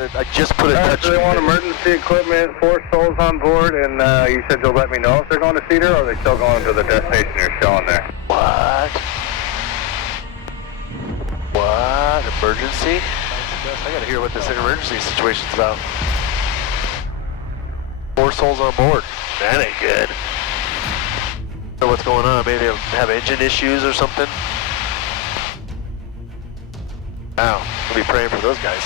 I just put a touch. So they want emergency equipment, 4 souls on board, and you said you'll let me know if they're going to Cedar, or are they still going to the destination you're showing there? What? What? Emergency? I gotta hear what this emergency situation's about. 4 souls on board. That ain't good. So what's going on? Maybe they have engine issues or something? Wow, we'll be praying for those guys.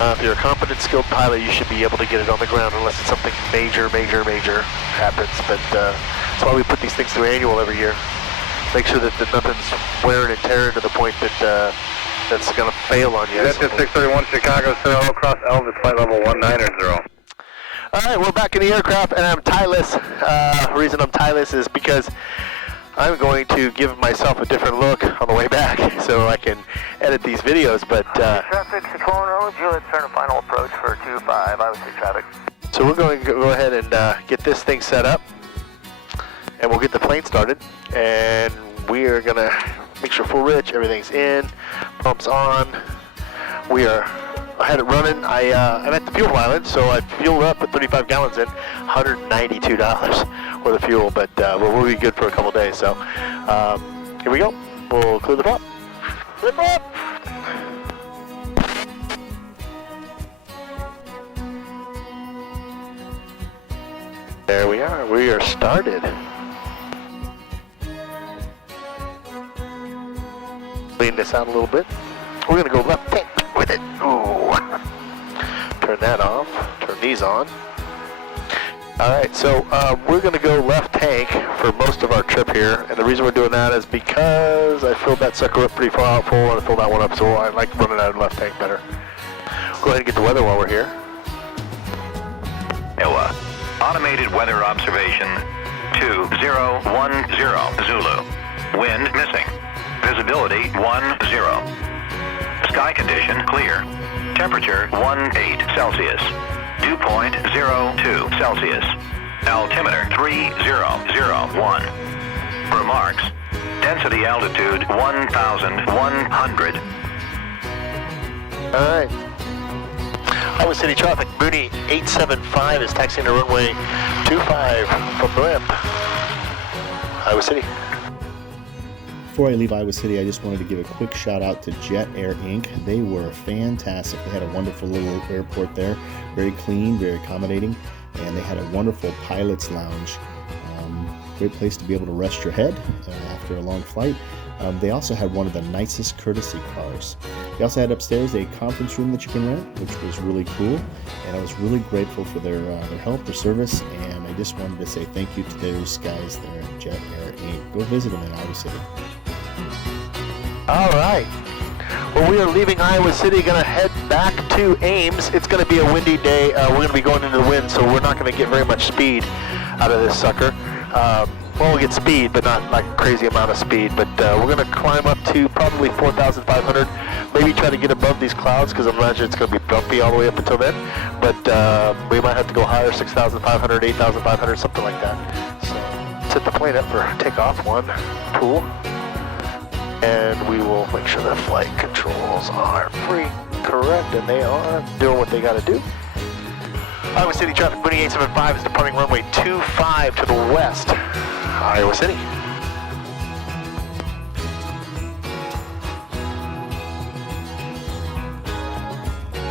If you're a competent, skilled pilot, you should be able to get it on the ground unless it's something major happens. But that's why we put these things through annual every year. Make sure that nothing's wearing and tearing to the point that that's going to fail on you. That's just 631 Chicago, Center across Elvis, flight level 190. All right, we're back in the aircraft, and I'm tieless. The reason I'm tieless is because I'm going to give myself a different look on the way back so I can edit these videos, but... Traffic, Citron Road, Juliet, turn final approach for 25, I would say traffic. So we're going to go ahead and get this thing set up, and we'll get the plane started, and we are going to make sure full rich, everything's in, pumps on. I had it running. I'm at the fuel mileage, so I fueled up, put 35 gallons in, $192 worth of fuel, but we'll be good for a couple days. So here we go. We'll clear the prop. Clear the prop. There we are. We are started. Clean this out a little bit. We're going to go left tank with it. Ooh. Turn that off. Turn these on. Alright, so we're going to go left tank for most of our trip here. And the reason we're doing that is because I filled that sucker up pretty far out full, and I filled that one up, so I like running out of left tank better. Go ahead and get the weather while we're here. NOAA. Automated weather observation 2010 Zulu. Wind missing. Visibility 10. Sky condition clear. Temperature 18 Celsius. Dew point 02 Celsius. Altimeter 3001. Remarks. Density altitude 1,100. All right. Iowa City traffic, Mooney 875 is taxiing to runway 25 from the ramp. Iowa City. Before I leave Iowa City, I just wanted to give a quick shout out to Jet Air Inc. They were fantastic. They had a wonderful little airport there, very clean, very accommodating, and they had a wonderful pilot's lounge. Great place to be able to rest your head after a long flight. They also had one of the nicest courtesy cars. They also had upstairs a conference room that you can rent, which was really cool, and I was really grateful for their help, their service, and I just wanted to say thank you to those guys there at Jet Air Inc. Go visit them in Iowa City. All right. Well, we are leaving Iowa City, going to head back to Ames. It's going to be a windy day. We're going to be going into the wind, so we're not going to get very much speed out of this sucker. Well, we'll get speed, but not like a crazy amount of speed. But we're going to climb up to probably 4,500. Maybe try to get above these clouds, because I imagine it's going to be bumpy all the way up until then. But we might have to go higher, 6,500, 8,500, something like that. So set the plane up for takeoff. One, cool. And we will make sure the flight controls are free, correct, and they are doing what they got to do. Iowa City traffic, Mooney 875 is departing runway 25 to the west. Iowa City.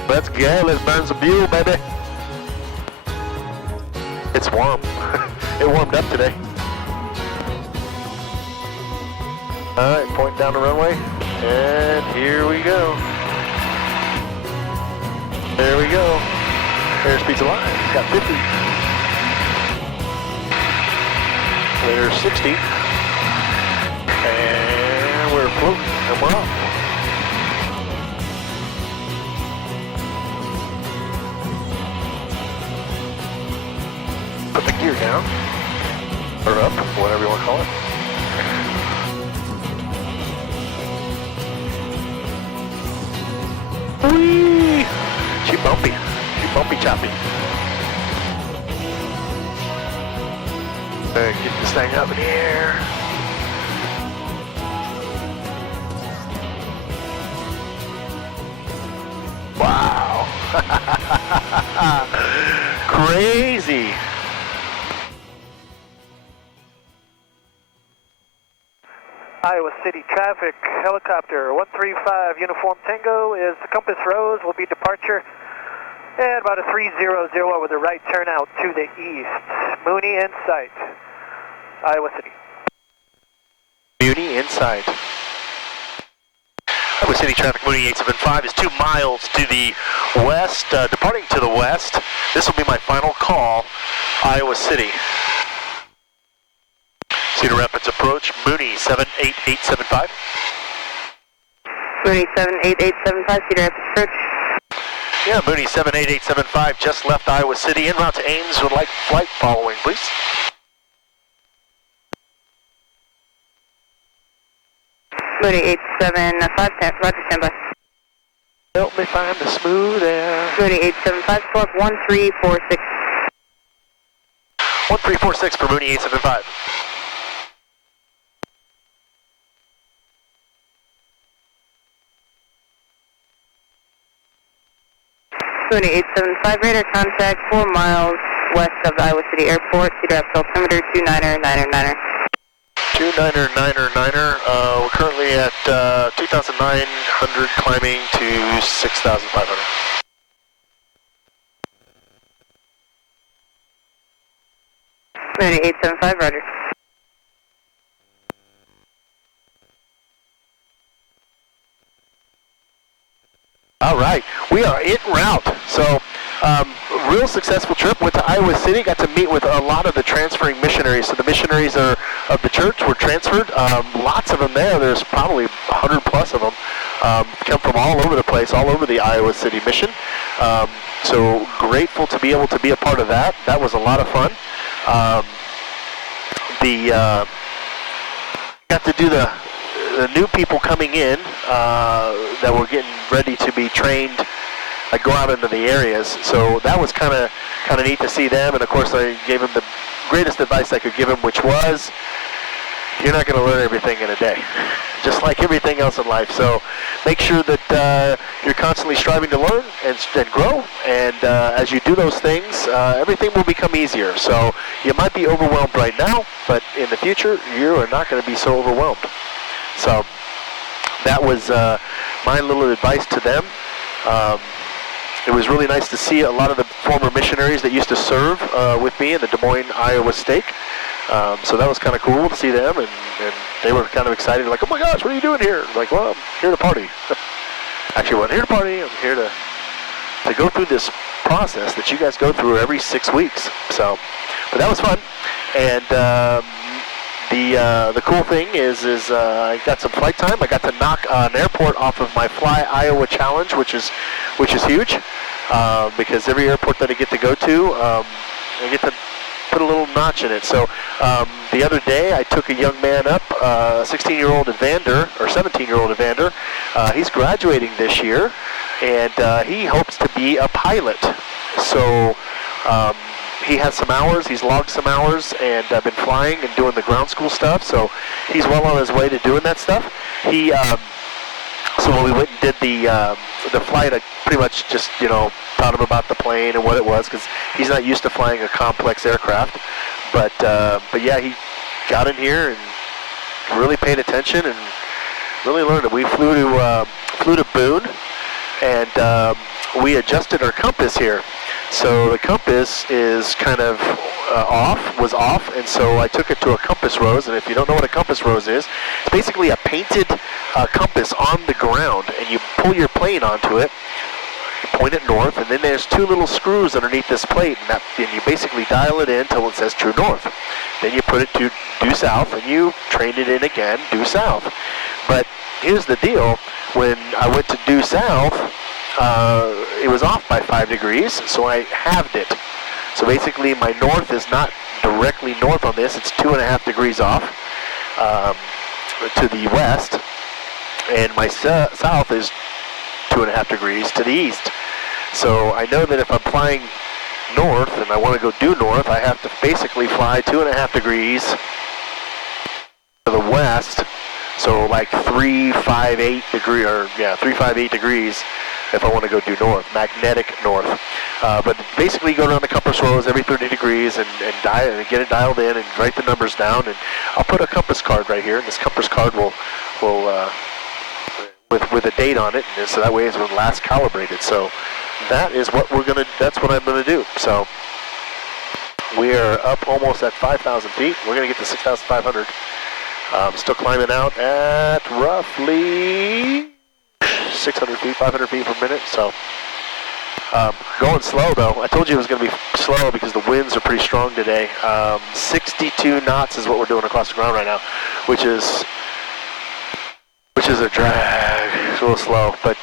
Let's go, let's burn some fuel, baby. It's warm. It warmed up today. Alright, point down the runway, and here we go. There we go. Airspeed's alive, got 50. There's 60. And we're floating, and we're off. Put the gear down, or up, whatever you want to call it. Whee! She bumpy choppy. Get this thing up in the air. Crazy. Iowa City traffic, helicopter 135 Uniform Tango is the compass rose, will be departure and about a 300 with a right turnout to the east. Mooney in sight, Iowa City. Mooney in sight. Iowa City traffic, Mooney 875 is 2 miles to the west, departing to the west. This will be my final call, Iowa City. Cedar Rapids approach, Mooney 78875. Mooney 78875, Cedar Rapids approach. Yeah, Mooney 78875 just left Iowa City, en route to Ames, would like flight following, please. Mooney 875, roger, standby. Help me find the smooth air. Mooney 875, select 1346. 1346 for Mooney 875. Mooney 875, radar contact 4 miles west of the Iowa City Airport, Cedar Rapids altimeter 299er. 299er. We're currently at 2,900, climbing to 6,500. Mooney 875, roger. All right, we are en route. So, real successful trip. Went to Iowa City. Got to meet with a lot of the transferring missionaries. So the missionaries of the church were transferred. Lots of them there. There's probably 100 plus of them. Come from all over the place, all over the Iowa City mission. So grateful to be able to be a part of that. That was a lot of fun. Got to do the new people coming in that were getting ready to be trained, go out into the areas. So that was kind of neat to see them. And of course, I gave them the greatest advice I could give them, which was, you're not going to learn everything in a day, just like everything else in life. So make sure that you're constantly striving to learn and grow. And as you do those things, everything will become easier. So you might be overwhelmed right now, but in the future, you are not going to be so overwhelmed. So that was my little advice to them. It was really nice to see a lot of the former missionaries that used to serve with me in the Des Moines, Iowa stake. So that was kind of cool to see them, and they were kind of excited, like, oh my gosh, what are you doing here? I'm like, well, I'm here to party. Actually, I'm not here to party. I'm here to go through this process that you guys go through every 6 weeks. So, but that was fun. And the cool thing is I got some flight time. I got to knock an airport off of my Fly Iowa Challenge, which is huge, because every airport that I get to go to, I get to put a little notch in it. So the other day I took a young man up, 16-year-old Evander, or 17-year-old Evander. He's graduating this year, and he hopes to be a pilot. So he has some hours, he's logged some hours, and been flying and doing the ground school stuff, so he's well on his way to doing that stuff. He, so when we went and did the flight, I pretty much just, taught him about the plane and what it was, because he's not used to flying a complex aircraft. But yeah, he got in here and really paid attention and really learned it. We flew to Boone, and we adjusted our compass here. So the compass is kind of was off, and so I took it to a compass rose. And if you don't know what a compass rose is, it's basically a painted compass on the ground, and you pull your plane onto it, you point it north, and then there's 2 little screws underneath this plate, and you basically dial it in until it says true north. Then you put it to due south, and you train it in again, due south. But here's the deal: when I went to due south, it was off by 5 degrees, so I halved it. So basically my north is not directly north on this, it's 2.5 degrees off to the west, and my south is 2.5 degrees to the east. So I know that if I'm flying north and I want to go due north, I have to basically fly 2.5 degrees to the west, so like 358 degrees, if I want to go due north, magnetic north. But basically, you go around the compass rose every 30 degrees and get it dialed in and write the numbers down. And I'll put a compass card right here, and this compass card will with a date on it, and so that way it's when last calibrated. So that is what that's what I'm gonna do. So we are up almost at 5,000 feet. We're gonna get to 6,500. Still climbing out at roughly 600 feet, 500 feet per minute. So going slow though. I told you it was gonna be slow because the winds are pretty strong today. 62 knots is what we're doing across the ground right now, which is a drag. It's a little slow, but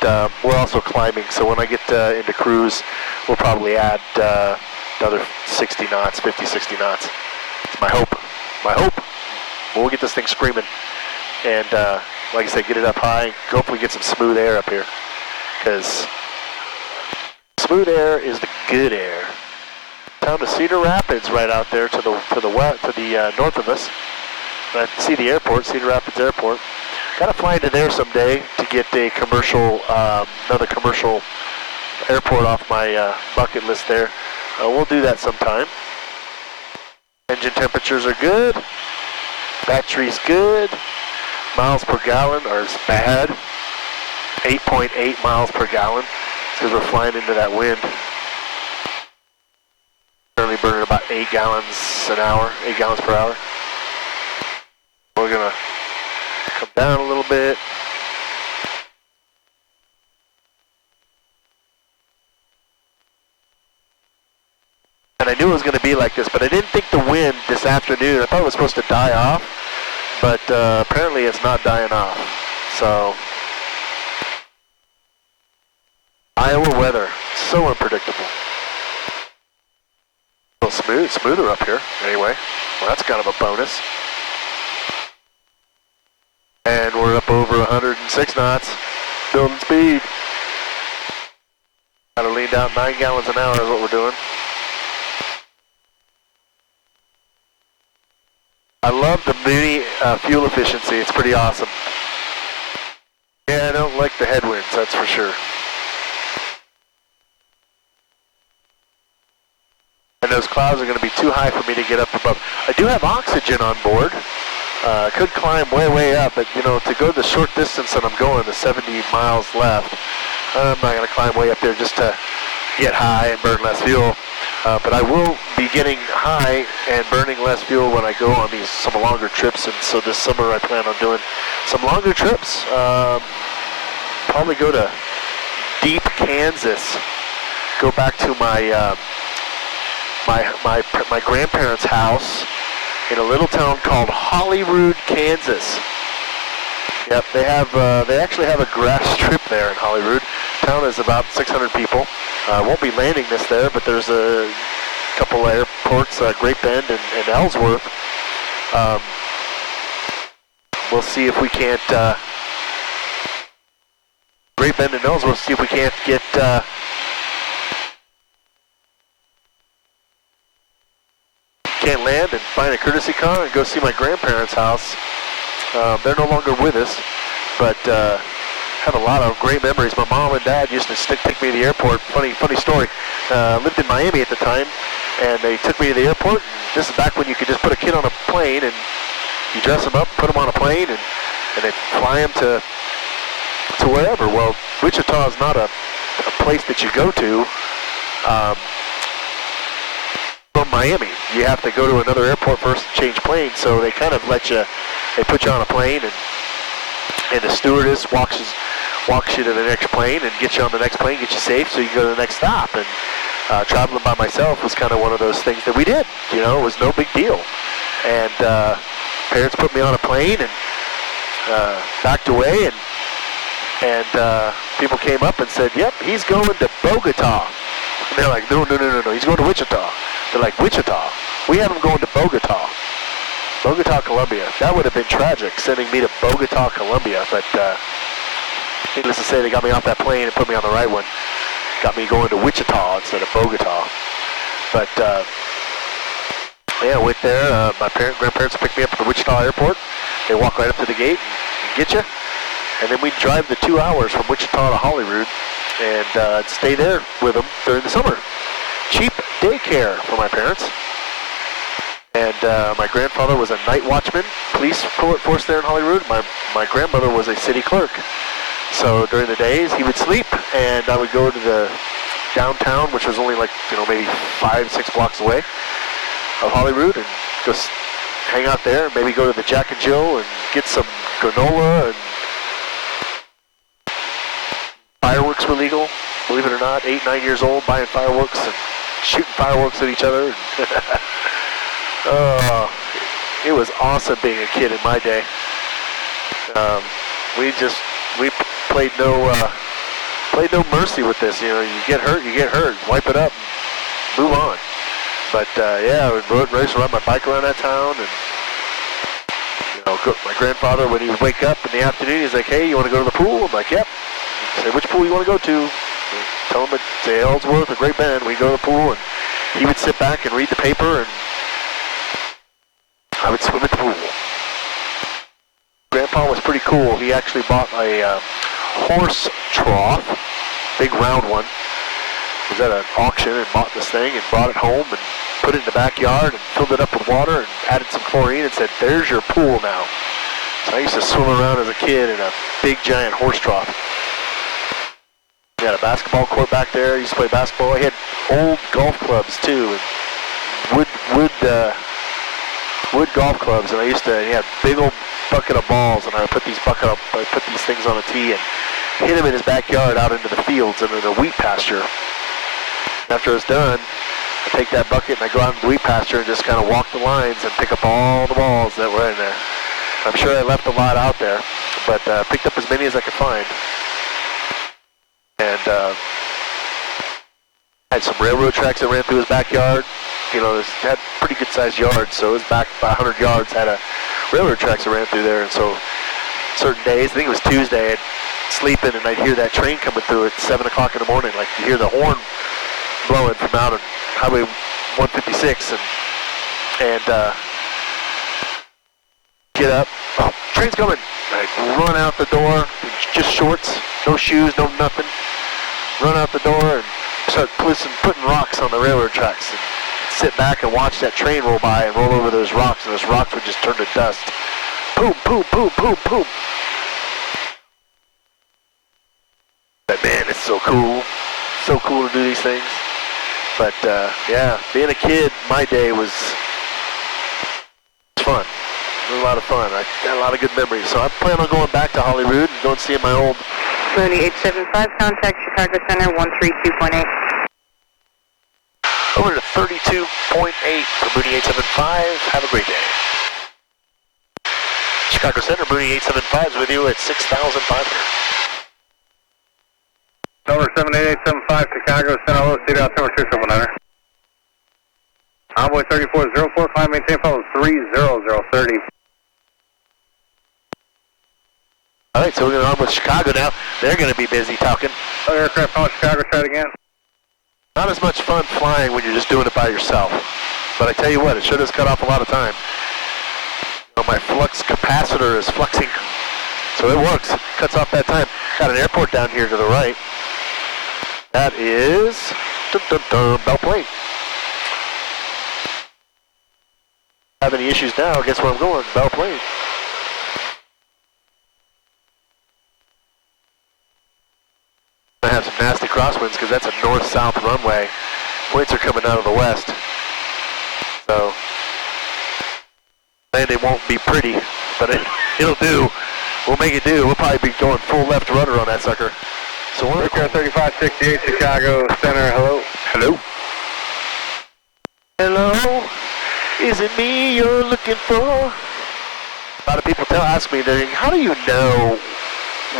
we're also climbing, so when I get into cruise, we'll probably add another 60 knots, 50, 60 knots. It's my hope. We'll get this thing screaming, and like I said, get it up high, hopefully get some smooth air up here, because smooth air is the good air. Town of Cedar Rapids right out there to the north of us. I see the airport, Cedar Rapids Airport. Got to fly into there someday to get a commercial, another commercial airport off my bucket list there. We'll do that sometime. Engine temperatures are good. Battery's good. Miles per gallon are bad. 8.8 miles per gallon because we're flying into that wind. Currently burning about 8 gallons an hour, 8 gallons per hour. We're going to come down a little bit. And I knew it was going to be like this, but I didn't think the wind this afternoon, I thought it was supposed to die off, but apparently it's not dying off. So, Iowa weather, so unpredictable. A little smoother up here, anyway. Well, that's kind of a bonus. And we're up over 106 knots, building speed. Got to lean down 9 gallons an hour is what we're doing. I love the mini fuel efficiency. It's pretty awesome. Yeah, I don't like the headwinds, that's for sure. And those clouds are going to be too high for me to get up above. I do have oxygen on board. I could climb way up, but you know, to go the short distance that I'm going, the 70 miles left, I'm not going to climb way up there just to get high and burn less fuel. But I will be getting high and burning less fuel when I go on some longer trips, and so this summer I plan on doing some longer trips. Probably go to deep Kansas, go back to my my grandparents' house in a little town called Holyrood, Kansas. Yep, they actually have a grass strip there in Holyrood. Town is about 600 people. Won't be landing this there, but there's a couple of airports, Great Bend and Ellsworth. We'll see if we can't, Great Bend and Ellsworth, see if we can't get, can't land and find a courtesy car and go see my grandparents' house. They're no longer with us, but have a lot of great memories. My mom and dad used to take me to the airport. Funny story. Lived in Miami at the time, and they took me to the airport. This is back when you could just put a kid on a plane and you dress them up, put them on a plane, and they fly them to wherever. Well, Wichita is not a place that you go to from Miami. You have to go to another airport first and change planes. So they kind of they put you on a plane, and the stewardess walks you to the next plane and gets you on the next plane, get you safe so you can go to the next stop. And traveling by myself was kind of one of those things that we did. You know, it was no big deal. And parents put me on a plane and backed away, and people came up and said, "Yep, he's going to Bogota." And they're like, "No, he's going to Wichita." They're like, "Wichita? We have him going to Bogota." Bogota, Colombia. That would have been tragic, sending me to Bogota, Colombia, but needless to say, they got me off that plane and put me on the right one. Got me going to Wichita instead of Bogota. But, yeah, I went there. My grandparents picked me up at the Wichita airport. They walk right up to the gate and get you. And then we drive the 2 hours from Wichita to Holyrood. and stay there with them during the summer. Cheap daycare for my parents. And my grandfather was a night watchman, police force there in Holyrood. My grandmother was a city clerk. So during the days, he would sleep, and I would go to the downtown, which was only like, maybe 5-6 blocks away of Holyrood, and just hang out there, and maybe go to the Jack and Jill and get some granola. And fireworks were legal, believe it or not. 8, 9 years old, buying fireworks and shooting fireworks at each other. Oh, it was awesome being a kid in my day. We played no mercy with this. You get hurt, wipe it up, and move on. But yeah, I would race around my bike around that town, and my grandfather, when he would wake up in the afternoon, he's like, "Hey, you want to go to the pool?" I'm like, "Yep." He'd say, "Which pool you want to go to?" I'd tell him it's Ellsworth or Great Bend. We'd go to the pool, and he would sit back and read the paper, and I would swim at the pool. Grandpa was pretty cool. He actually bought a horse trough, big round one. He was at an auction and bought this thing and brought it home and put it in the backyard and filled it up with water and added some chlorine and said, "There's your pool now." So I used to swim around as a kid in a big giant horse trough. We had a basketball court back there. I used to play basketball. I had old golf clubs too, and wood golf clubs, and I used to have big old bucket of balls, and I would put these things on a tee and hit them in his backyard out into the fields and in the wheat pasture. After it's done, I take that bucket and I go out in the wheat pasture and just kind of walk the lines and pick up all the balls that were in there. I'm sure I left a lot out there, but picked up as many as I could find. And had some railroad tracks that ran through his backyard. It had pretty good sized yards, so his back about 100 yards had a railroad tracks that ran through there. And so certain days, I think it was Tuesday, I'd sleep in and I'd hear that train coming through at 7 o'clock in the morning. Like, you hear the horn blowing from out on Highway 156, and get up, oh, train's coming. I run out the door, just shorts, no shoes, no nothing. Run out the door and start putting rocks on the railroad tracks, and sit back and watch that train roll by and roll over those rocks, and those rocks would just turn to dust. Boom, boom, boom, boom, boom. But man, it's so cool. So cool to do these things. But yeah, being a kid, my day was fun. It was a lot of fun. I got a lot of good memories. So I plan on going back to Holyrood and going and seeing my old... Mooney 875, contact Chicago Center 132.8. Over to 32.8 for Mooney 875. Have a great day. Chicago Center, Mooney 875 is with you at 6,500. Number 78875, Chicago Center, hello, seat altimeter 279er. Envoy 3404, maintain follow 30030. All right, so we're going on with Chicago now. They're going to be busy talking. Oh, aircraft calling Chicago, try it again. Not as much fun flying when you're just doing it by yourself. But I tell you what, it sure does cut off a lot of time. My flux capacitor is fluxing, so it works. It cuts off that time. Got an airport down here to the right. That is Belle Plaine. Have any issues now? Guess where I'm going? Belle Plaine. I have some nasty crosswinds because that's a north-south runway. Winds are coming out of the west. So, landing won't be pretty, but it'll do. We'll make it do. We'll probably be going full left rudder on that sucker. So we're Air 3568, Chicago Center, hello. Hello? Hello? Is it me you're looking for? A lot of people ask me, how do you know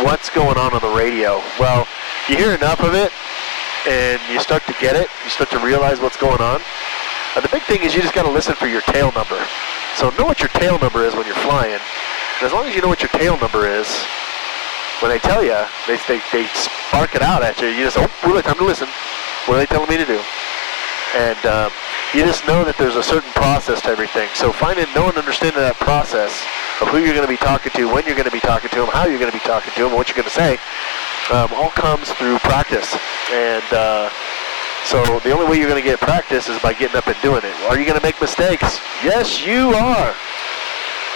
what's going on the radio? Well, you hear enough of it, and you start to get it. You start to realize what's going on. The big thing is you just got to listen for your tail number. So know what your tail number is when you're flying. And as long as you know what your tail number is, when they tell you, they spark it out at you. You just, really time to listen. What are they telling me to do? And you just know that there's a certain process to everything. So know and understanding that process of who you're going to be talking to, when you're going to be talking to them, how you're going to be talking to them, what you're going to say, all comes through practice. And so the only way you're going to get practice is by getting up and doing it. Are you going to make mistakes? Yes, you are.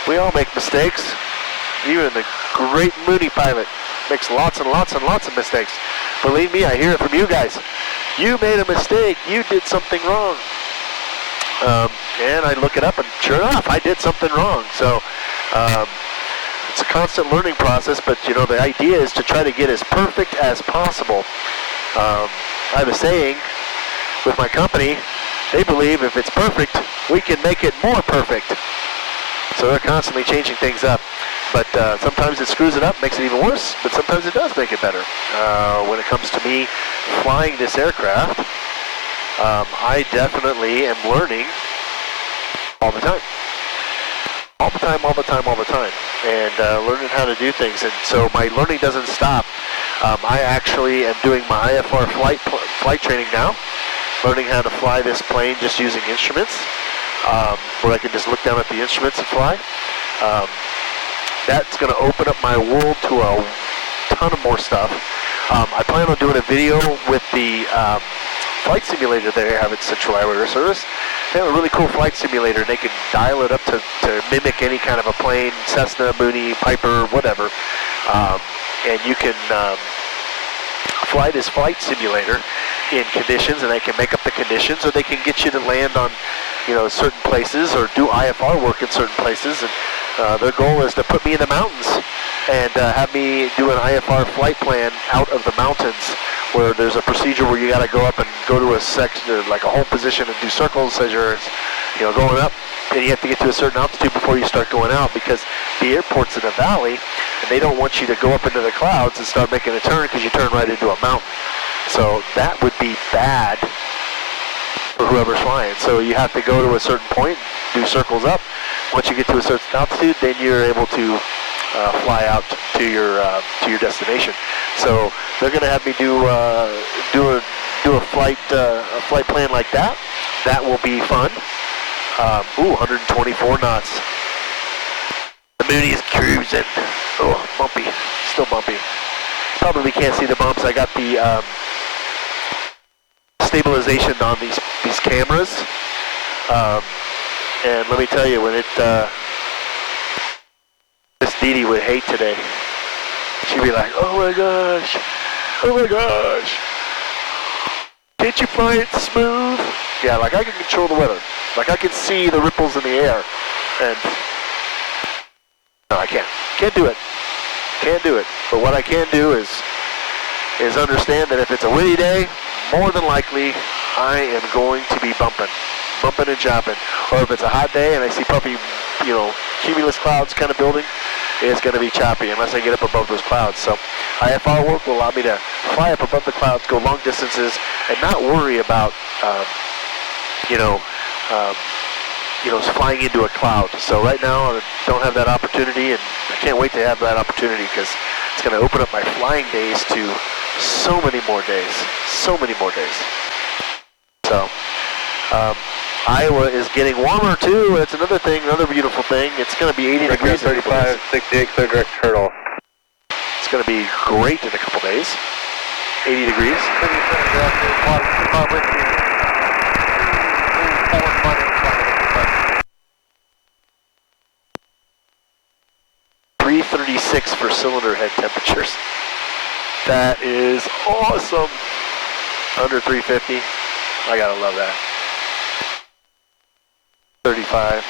We all make mistakes. Even the great Mooney pilot makes lots and lots and lots of mistakes. Believe me, I hear it from you guys. You made a mistake. You did something wrong. And I look it up, and sure enough, I did something wrong. So it's a constant learning process, but you know, the idea is to try to get as perfect as possible. I have a saying with my company, they believe if it's perfect, we can make it more perfect. So they're constantly changing things up. But sometimes it screws it up, makes it even worse, but sometimes it does make it better. When it comes to me flying this aircraft, I definitely am learning all the time. All the time, all the time, all the time. And learning how to do things. And so my learning doesn't stop. I actually am doing my IFR flight training now, learning how to fly this plane just using instruments, where I can just look down at the instruments and fly. That's going to open up my world to a ton of more stuff. I plan on doing a video with the flight simulator they have at Central Iowa Air Service. They have a really cool flight simulator, and they can dial it up to mimic any kind of a plane, Cessna, Mooney, Piper, whatever. And you can fly this flight simulator in conditions, and they can make up the conditions, or they can get you to land on, you know, certain places, or do IFR work in certain places. And their goal is to put me in the mountains and have me do an IFR flight plan out of the mountains, where there's a procedure where you got to go up and go to a section, like a hold position, and do circles as you're, you know, going up. And you have to get to a certain altitude before you start going out, because the airport's in a valley, and they don't want you to go up into the clouds and start making a turn, because you turn right into a mountain. So that would be bad for whoever's flying. So you have to go to a certain point, do circles up. Once you get to a certain altitude, then you're able to fly out to your destination. So they're going to have me do a flight plan like that. That will be fun. 124 knots. The Mooney is cruising. Oh, bumpy. Still bumpy. Probably can't see the bumps. I got the stabilization on these cameras. And let me tell you, when Miss Dee Dee would hate today. She'd be like, oh my gosh, can't you fly it smooth? Yeah, like I can control the weather. Like I can see the ripples in the air. And no, I can't. Can't do it. Can't do it. But what I can do is understand that if it's a windy day, more than likely, I am going to be bumping and chopping. Or if it's a hot day and I see puffy, you know, cumulus clouds kind of building, it's going to be choppy unless I get up above those clouds. So IFR work will allow me to fly up above the clouds, go long distances, and not worry about, flying into a cloud. So right now I don't have that opportunity, and I can't wait to have that opportunity, because it's going to open up my flying days to so many more days. So many more days. So Iowa is getting warmer too. That's another thing, another beautiful thing. It's going to be 80 degrees. 35, 68, clear direct turtle. It's going to be great in a couple days. 80 degrees. 336 for cylinder head temperatures. That is awesome. Under 350. I gotta love that. 35.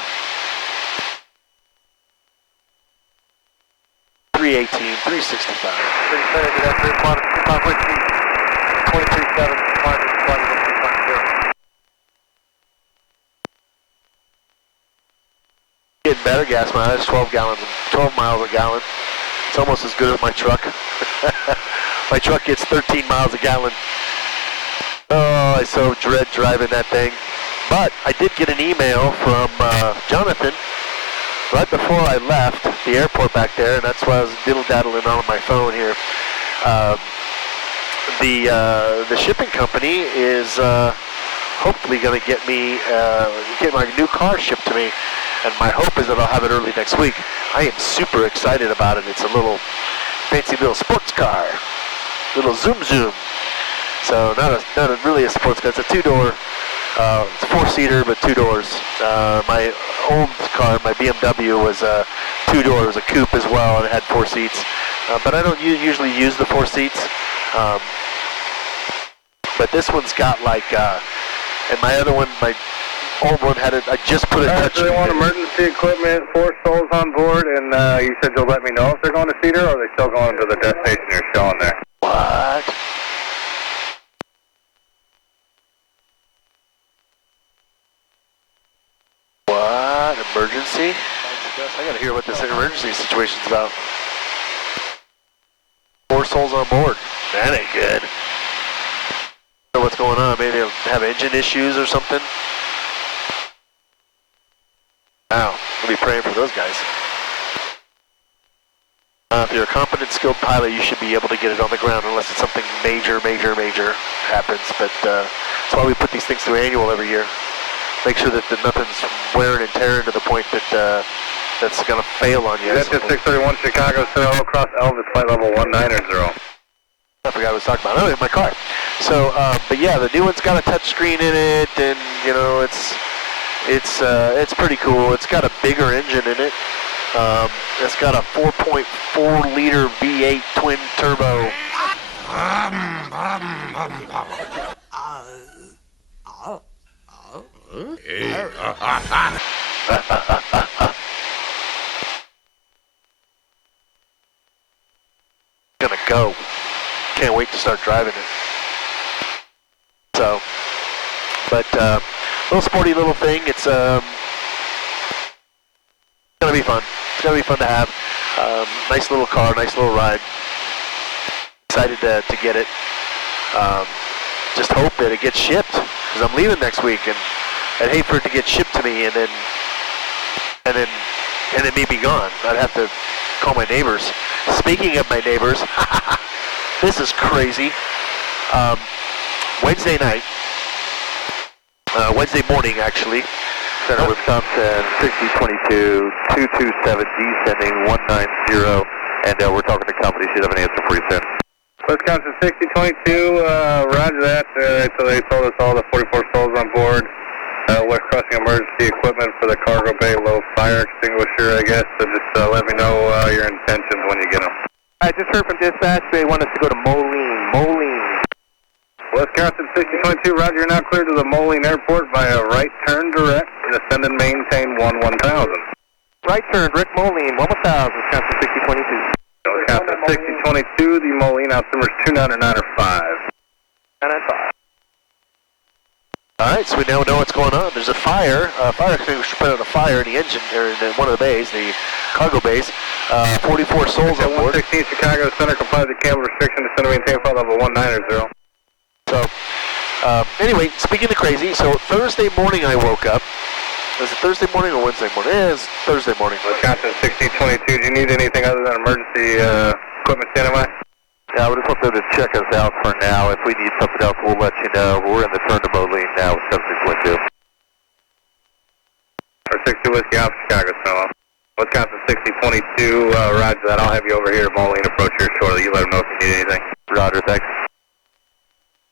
318, 365. 23.7, getting better gas mileage, 12 miles a gallon. It's almost as good as my truck. My truck gets 13 miles a gallon. Oh, I so dread driving that thing. But I did get an email from Jonathan right before I left the airport back there, and that's why I was diddle-daddling on my phone here. The shipping company is hopefully going to get my new car shipped to me, and my hope is that I'll have it early next week. I am super excited about it. It's a little fancy little sports car. little zoom. So not really a sports car. It's a two-door. It's a four-seater, but two doors. My old car, my BMW, was a two-door. It was a coupe as well, and it had four seats. But I don't usually use the four seats. But this one's got like, and my other one, my old one had it. I just put a touch. So they want emergency equipment, 4 souls on board, and you said you'll let me know if they're going to Cedar, or are they still going to the destination you're showing there? What? What? Emergency? I gotta hear what this emergency situation's about. 4 souls on board. That ain't good. I don't know what's going on. Maybe they have engine issues or something. Wow. We'll be praying for those guys. If you're a competent, skilled pilot, you should be able to get it on the ground unless it's something major happens. But that's why we put these things through annual every year. Make sure that nothing's wearing and tearing to the point that that's going to fail on you. That's just 631 Chicago, Center across Elvis, flight level 190. I forgot what I was talking about. Oh, in my car. So, but yeah, the new one's got a touch screen in it, and you know, it's pretty cool. It's got a bigger engine in it. It's got a 4.4 liter V8 twin turbo. Gonna go. Can't wait to start driving it. So, but little sporty little thing. It's gonna be fun. It's gonna be fun to have. Nice little car, nice little ride. Excited to get it. Just hope that it gets shipped, because I'm leaving next week, and I'd hate for it to get shipped to me and then it may be gone. I'd have to call my neighbors. Speaking of my neighbors, this is crazy. Wednesday night, Wednesday morning actually, Center Wisconsin 6022 227 descending 190, and we're talking to company. Should have an answer for you soon. Wisconsin 6022, roger that. So they told us all the 44 souls on board. We're crossing emergency equipment for the cargo bay, low fire extinguisher, I guess. So just let me know your intentions when you get them. I just heard from dispatch they want us to go to Moline. Wisconsin 6022, roger, you're now cleared to the Moline Airport via right turn direct and ascend and maintain 1000. Right turn, Rick Moline, 1000, Wisconsin 6022. Wisconsin 6022, the Moline altimeter is 299 or 5. 995. All right, so we now know what's going on. There's a fire extinguisher put out a fire in the engine, or in one of the bays, the cargo bays. 44 souls on board. 116 Chicago Center complies with cable restriction, descend and maintain flight level 190. So, anyway, speaking of crazy, so Thursday morning I woke up. Was it Thursday morning or Wednesday morning? It is Thursday morning. Wisconsin 6022, do you need anything other than emergency equipment standing by? Yeah, we just want them to check us out for now. If we need something else, we'll let you know. We're in the turn to Moline now, Wisconsin 622. Or 62 Whiskey Alpha, Chicago, Center. Wisconsin 6022, roger that. I'll have you over here to Moline, approach here shortly. You let them know if you need anything. Roger, thanks.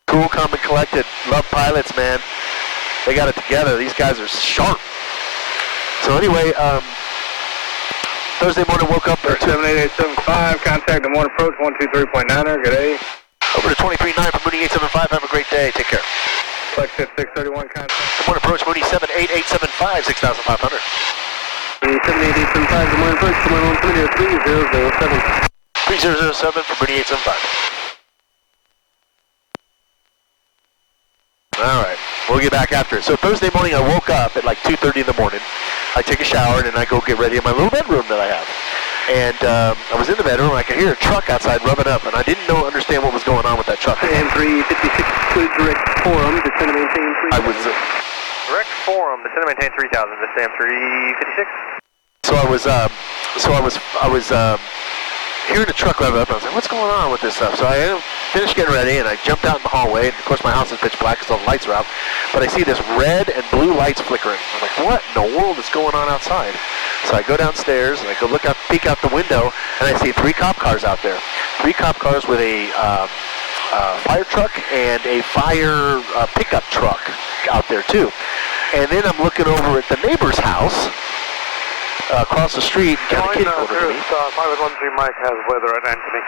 Cool, calm, and collected. Love pilots, man. They got it together. These guys are sharp. So anyway, Thursday morning woke up at 78875, contact the morning approach 123.9er, good day. Over to 23.9 for Mooney 875. Have a great day. Take care. Flex 631, contact. Good morning approach Mooney 78875, 6,500. 78875, good morning approach, come on 3007. 3007 for Mooney 875. All right, we'll get back after it. So Thursday morning I woke up at like 2:30 in the morning. I take a shower and then I go get ready in my little bedroom that I have. And I was in the bedroom and I could hear a truck outside rubbing up, and I didn't understand what was going on with that truck. M356 direct forum, descend and maintain 3000. I was direct forum, descend and maintain 3000. This is M356. So I was hearing the truck rev up. I was like, what's going on with this stuff? So I finished getting ready and I jumped out in the hallway. And of course my house is pitch black because all the lights are out. But I see this red and blue lights flickering. I'm like, what in the world is going on outside? So I go downstairs and I go peek out the window, and I see 3 cop cars out there. 3 cop cars with a fire truck and a fire pickup truck out there too. And then I'm looking over at the neighbor's house across the street, kind of kitty corner to me. 513 Mike has weather at Anthony.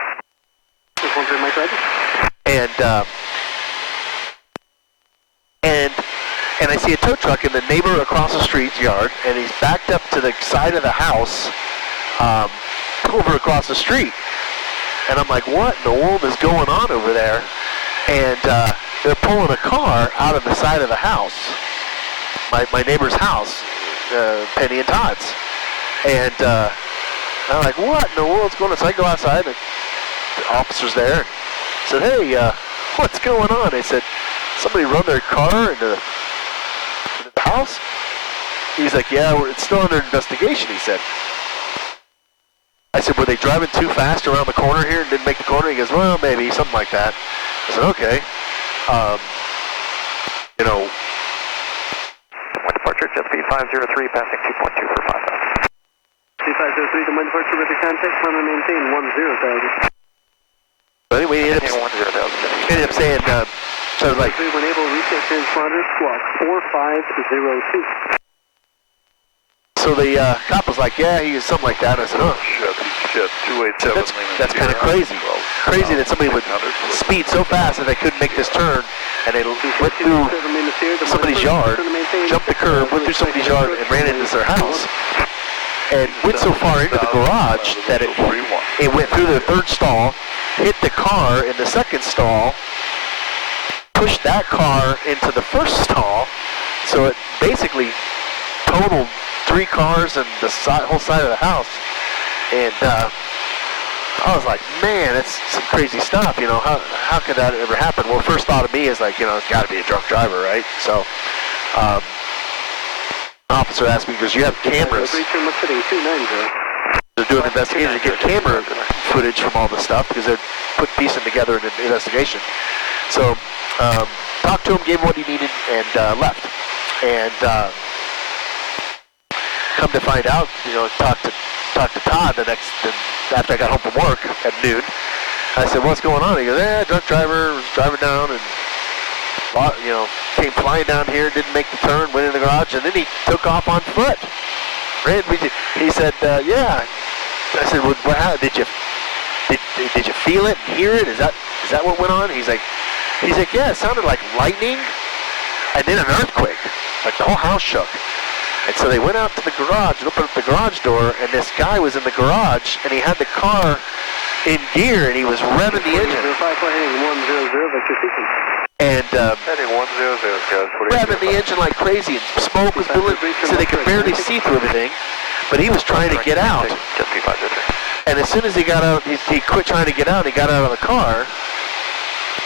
513 Mike ready? And I see a tow truck in the neighbor across the street's yard, and he's backed up to the side of the house over across the street. And I'm like, what in the world is going on over there? And they're pulling a car out of the side of the house, my neighbor's house, Penny and Todd's. And I'm like, what in the world's going on? So I go outside, and the officer's there, and said, hey, what's going on? They said, somebody run their car into the house? He's like, yeah, it's still under investigation, he said. I said, were they driving too fast around the corner here and didn't make the corner? He goes, well, maybe, something like that. I said, okay. Wind departure, jet speed 503, passing 2.2 for 5 miles. 2503, the wind departure with the contact, want to maintain 10,000. But anyway, he ended up saying, so I was like, when able, reset transponder, squawk 4502. so the cop was like, yeah, he is something like that. I said, oh, shit, 287. That's kind of crazy. Crazy that somebody would speed so fast that they couldn't make this turn, and they went through somebody's yard, jumped the curb, went through somebody's yard, and ran into their house. And went so far into the garage that it went through the third stall, hit the car in the second stall, pushed that car into the first stall, so it basically totaled 3 cars and the whole side of the house. And I was like, man, that's some crazy stuff, you know, how could that ever happen? Well, first thought of me is like, you know, it's got to be a drunk driver, right? So, officer asked me, because you have cameras. They're doing an investigation to get camera footage from all this stuff, because they're piecing together an investigation. So, talked to him, gave him what he needed, and left. And come to find out, you know, talked to Todd after I got home from work at noon. I said, what's going on? He goes, drunk driver was driving down and, you know, came flying down here, didn't make the turn, went in the garage, and then he took off on foot. He said, yeah. I said, well, how, did you feel it, hear it? Is that what went on? He's like, yeah, it sounded like lightning and then an earthquake. Like the whole house shook. And so they went out to the garage and opened up the garage door, and this guy was in the garage, and he had the car in gear, and he was revving the engine. And revving the engine like crazy, and smoke was billowing, so they could barely see through everything. But he was trying to get out. And as soon as he got out, he quit trying to get out, and he got out of the car.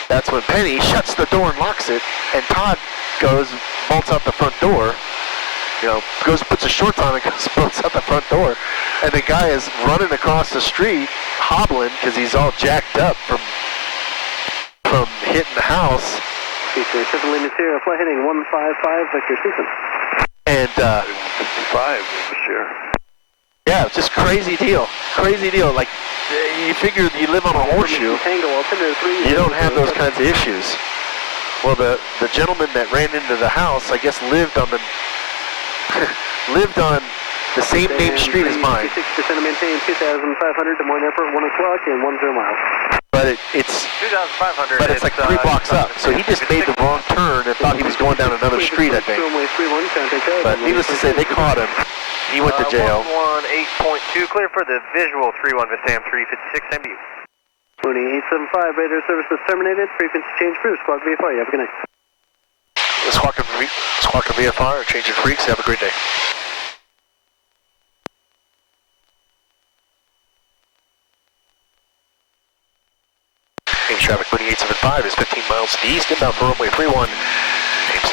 That's when Penny shuts the door and locks it, and Todd goes, bolts out the front door. You know, goes, puts his shorts on and goes, bolts out the front door. And the guy is running across the street, hobbling, because he's all jacked up from hitting the house. Flight heading 155, Victor Season. And, 55, sure. Yeah, it's just crazy deal. Crazy deal. Like, you figure you live on a horseshoe, you don't have those kinds of issues. Well, the gentleman that ran into the house, I guess, lived on the same name street as mine. 6% maintain 2,500 Des Moines Airport, 1 o'clock and 10 miles. But it's 2,500. But it's like 3 blocks up. So he just made the wrong turn and thought he was going down another street, I think. But needless to say, they caught him. He went to jail. 118.2, clear for the visual 31 Vistam 356 MU. 2875, radar services terminated. Frequency change for squawk VFR. You have a good night. Squawk VFR, changing freaks. Have a great day. Ames traffic, 2875 is 15 miles to the east, inbound for runway 31. Ames.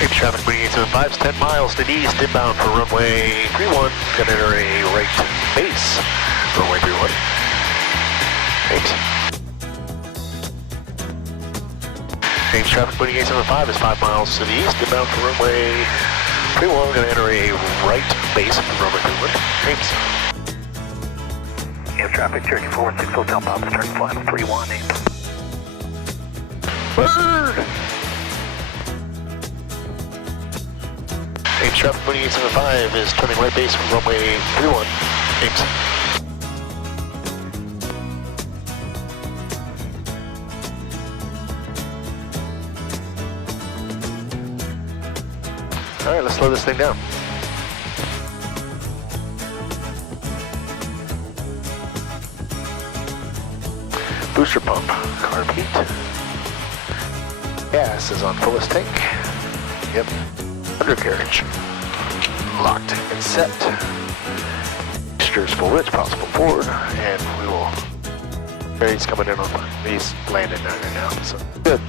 Ames traffic, 2875 is 10 miles to the east, inbound for runway 31. Gonna enter a right base, runway 31. Ames. Ames traffic, 2875 is 5 miles to the east, inbound for runway 31. Gonna enter a right base from runway 31, Ames. Air traffic, Cherokee 416 Hotel Papa, turn final 31, Ames. Bird! Ames traffic 2875 is turning right base from runway 31, Ames. All right, let's slow this thing down. Booster pump, carb heat. Gas is on fullest tank. Yep. Undercarriage. Locked and set. Steers full width, possible forward, and we will. He's coming in on one. He's landing down there now, so good.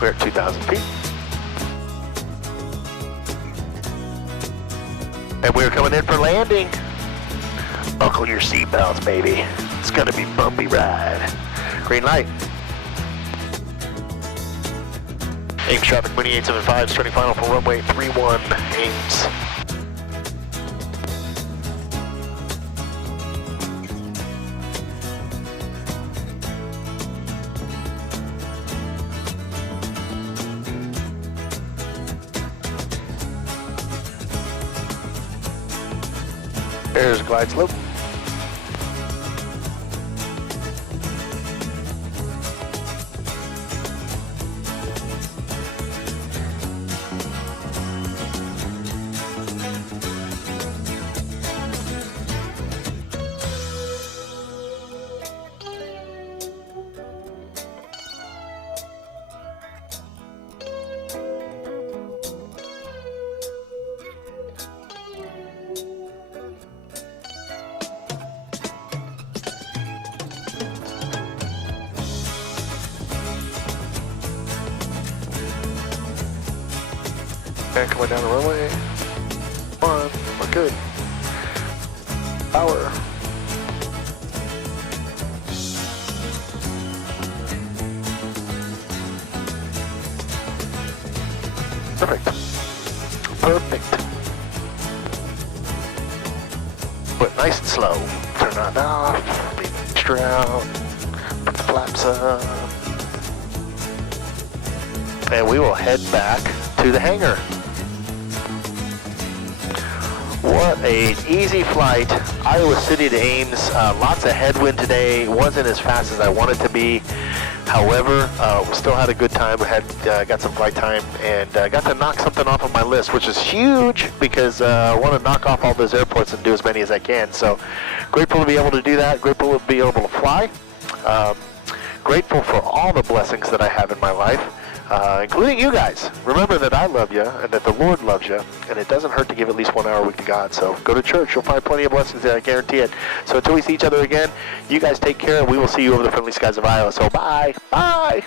We're at 2,000 feet. And we're coming in for landing. Buckle your seatbelts, baby. It's gonna be a bumpy ride. Green light. Ames traffic 2875, starting final for runway 31, Ames. There's glide slope. And coming down the runway. One, we're good. Power. Perfect. Perfect. But nice and slow. Turn that off. Leave it extra out. Put the flaps up. And we will head back to the hangar. What an easy flight. Iowa City to Ames. Lots of headwind today. Wasn't as fast as I wanted to be. However, we still had a good time. We had got some flight time and got to knock something off of my list, which is huge because I want to knock off all those airports and do as many as I can. So grateful to be able to do that. Grateful to be able to fly. Grateful for all the blessings that I have in my life. Including you guys. Remember that I love you and that the Lord loves you, and it doesn't hurt to give at least 1 hour a week to God. So go to church. You'll find plenty of blessings there. I guarantee it. So until we see each other again, you guys take care, and we will see you over the friendly skies of Iowa. So bye. Bye.